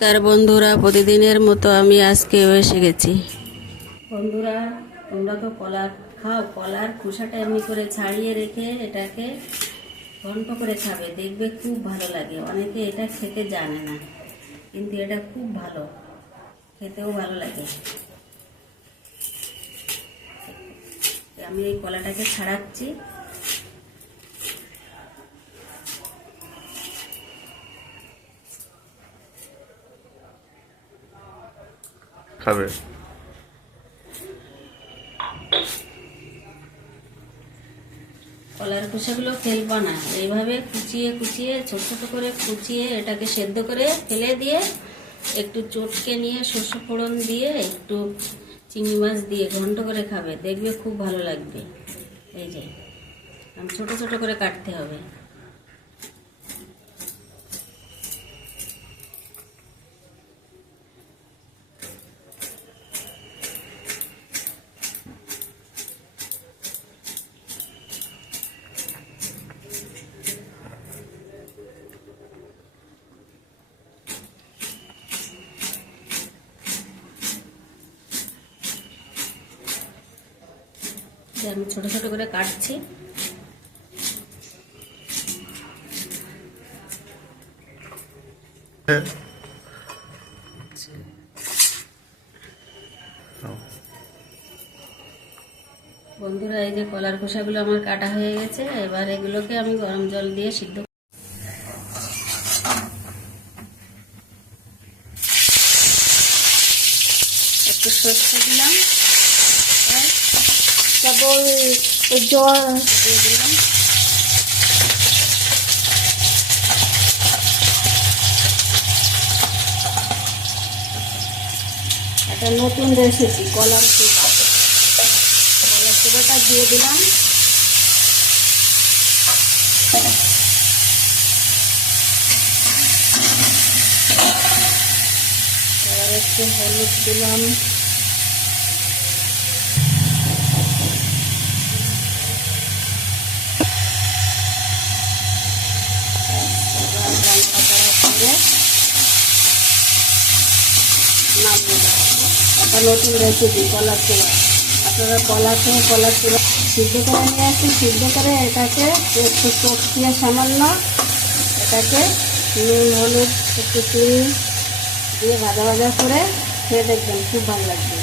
নমস্কার বন্ধুরা, প্রতিদিনের মতো আমি আজকেও এসে গেছি। বন্ধুরা, তোমরা তো কলা খাও, কলার খোসাটা এমনি করে ছাড়িয়ে রেখে এটাকে ঘন্ট করে খাবে, দেখবে খুব ভালো লাগে। অনেকে এটা খেতে জানে না, কিন্তু এটা খুব ভালো, খেতেও ভালো লাগে। আমি এই কলাটাকে ছাড়াচ্ছি। খাবে কলার খোসাগুলো ফেলবো না, এইভাবে কুচিয়ে কুচিয়ে ছোট ছোট করে কুচিয়ে এটাকে সেদ্ধ করে ফেলে দিয়ে একটু চটকে নিয়ে সর্ষে ফোড়ন দিয়ে একটু চিংড়ি মাছ দিয়ে ঘন্ট করে খাবে, দেখবে খুব ভালো লাগবে। এই যে ছোট ছোট করে কাটতে হবে। আমি ছোট ছোট করে কাটছি। বন্ধুরা, এই যে কলার খোসাগুলো আমার কাটা হয়ে গেছে। এবার এগুলোকে আমি গরম জল দিয়ে সিদ্ধ একটু সরষে দিলাম, তারপর জল দিয়ে দিলাম। একটা নতুন রেসিপি, কলার চোখা। কলার চোখাটা দিয়ে দিলাম। এবার একটু হলুদ দিলাম, একটা নতুন রেসিপি কলার চোখা। আপনারা কলার চোখা সিদ্ধ করে নিয়ে আসুন। সিদ্ধ করে এটাকে একটু চটকিয়ে সামান্য এটাকে নুন হলুদ একটু চিনি দিয়ে ভাজা ভাজা করে খেয়ে দেখবেন, খুব ভালো লাগবে।